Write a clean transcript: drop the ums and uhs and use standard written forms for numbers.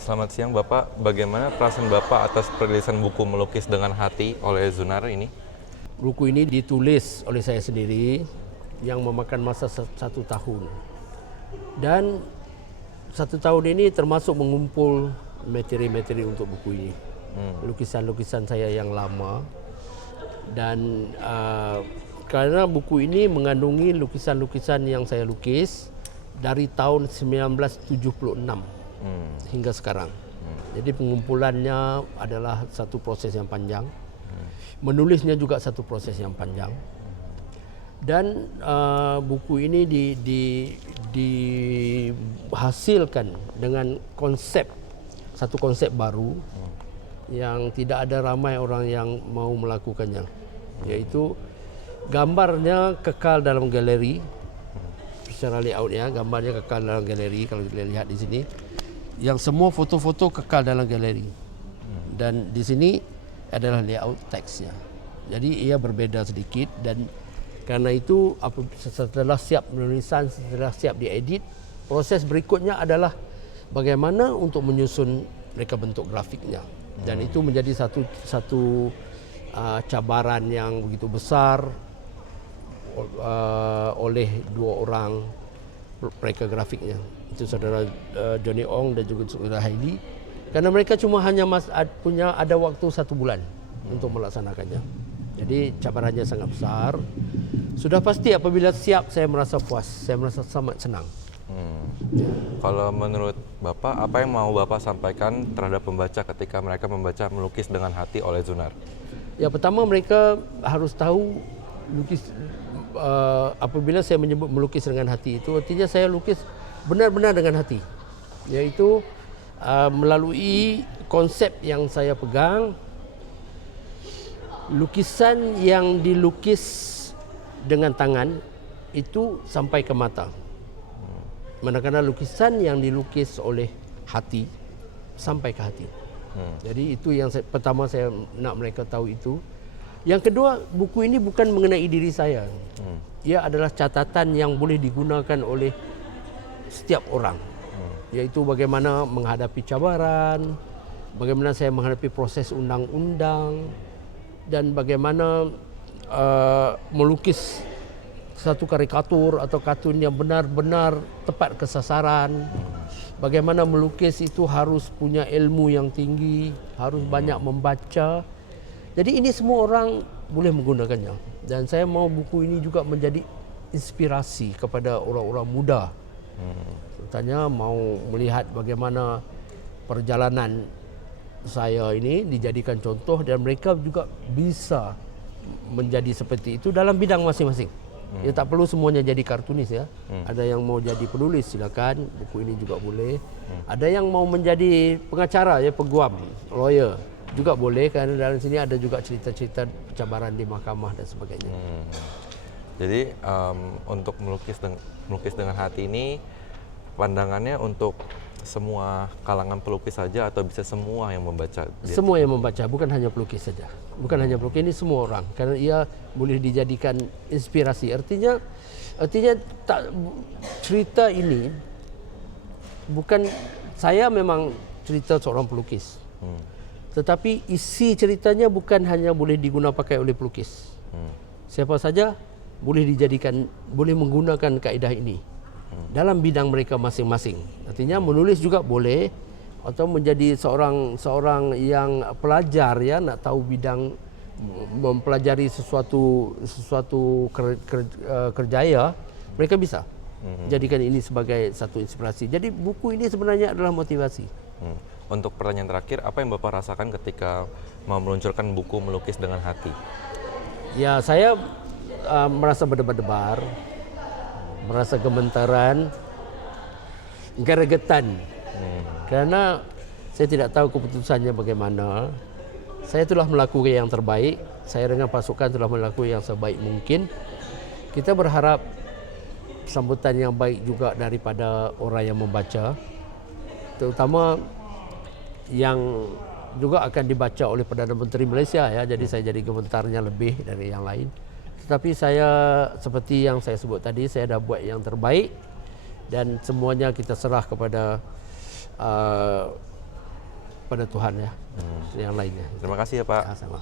Selamat siang Bapak, bagaimana perasaan Bapak atas perilisan buku Melukis dengan Hati oleh Zunar ini? Buku ini ditulis oleh saya sendiri yang memakan masa 1 tahun. Dan 1 tahun ini termasuk mengumpul materi-materi untuk buku ini. Lukisan-lukisan saya yang lama. Dan karena buku ini mengandungi lukisan-lukisan yang saya lukis dari tahun 1976 hingga sekarang. Jadi pengumpulannya adalah satu proses yang panjang. Menulisnya juga satu proses yang panjang. Dan buku ini dihasilkan dengan satu konsep baru yang tidak ada ramai orang yang mau melakukannya, yaitu gambarnya kekal dalam galeri. Secara layoutnya, gambarnya kekal dalam galeri. Kalau kita lihat di sini, yang semua foto-foto kekal dalam galeri, dan di sini adalah layout teksnya. Jadi ia berbeda sedikit, dan karena itu setelah siap penulisan, setelah siap diedit, proses berikutnya adalah bagaimana untuk menyusun mereka bentuk grafiknya. Dan itu menjadi satu cabaran yang begitu besar oleh dua orang mereka grafiknya. Itu saudara Johnny Ong dan juga saudara Hailey. Karena mereka cuma hanya ada waktu 1 bulan untuk melaksanakannya. Jadi cabarannya sangat besar. Sudah pasti apabila siap, saya merasa puas, saya merasa sangat senang. Kalau menurut Bapak, apa yang mau Bapak sampaikan terhadap pembaca ketika mereka membaca Melukis dengan Hati oleh Zunar? Ya, pertama mereka harus tahu apabila saya menyebut melukis dengan hati, itu artinya saya lukis benar-benar dengan hati, yaitu melalui konsep yang saya pegang. Lukisan yang dilukis dengan tangan itu sampai ke mata, manakala lukisan yang dilukis oleh hati sampai ke hati. Jadi itu yang pertama saya nak mereka tahu itu. Yang kedua, buku ini bukan mengenai diri saya. Ia adalah catatan yang boleh digunakan oleh setiap orang, yaitu bagaimana menghadapi cabaran, bagaimana saya menghadapi proses undang-undang, dan bagaimana melukis satu karikatur atau kartun yang benar-benar tepat ke sasaran. Bagaimana melukis itu harus punya ilmu yang tinggi, harus banyak membaca. Jadi ini semua orang boleh menggunakannya. Dan saya mau buku ini juga menjadi inspirasi kepada orang-orang muda. Contohnya mau melihat bagaimana perjalanan saya ini dijadikan contoh, dan mereka juga bisa menjadi seperti itu dalam bidang masing-masing. Ya, tak perlu semuanya jadi kartunis ya. Ada yang mau jadi penulis, silakan, buku ini juga boleh. Ada yang mau menjadi pengacara ya, peguam, lawyer juga boleh, karena dalam sini ada juga cerita-cerita cabaran di mahkamah dan sebagainya. Jadi untuk melukis dengan hati ini pandangannya untuk semua kalangan pelukis saja atau bisa semua yang membaca? Semua yang membaca, bukan hanya pelukis saja. Bukan hanya pelukis, ini semua orang, karena ia boleh dijadikan inspirasi. Artinya cerita ini bukan, saya memang cerita seorang pelukis. Tetapi isi ceritanya bukan hanya boleh digunakan pakai oleh pelukis. Siapa saja boleh menggunakan kaedah ini dalam bidang mereka masing-masing. Artinya menulis juga boleh, atau menjadi seorang yang pelajar ya, nak tahu bidang, mempelajari sesuatu kerjaya, mereka bisa jadikan ini sebagai satu inspirasi. Jadi buku ini sebenarnya adalah motivasi. Untuk pertanyaan terakhir, apa yang Bapak rasakan ketika mau meluncurkan buku Melukis dengan Hati? Ya, saya merasa berdebar-debar, merasa gemetaran, geregetan, karena saya tidak tahu keputusannya bagaimana. Saya telah melakukan yang terbaik, saya dengan pasukan telah melakukan yang sebaik mungkin. Kita berharap sambutan yang baik juga daripada orang yang membaca, terutama yang juga akan dibaca oleh Perdana Menteri Malaysia ya. Jadi saya jadi gemetarnya lebih dari yang lain. Tetapi saya, seperti yang saya sebut tadi, saya dah buat yang terbaik, dan semuanya kita serah kepada pada Tuhan ya. Yang lainnya. Terima kasih ya Pak. Sama.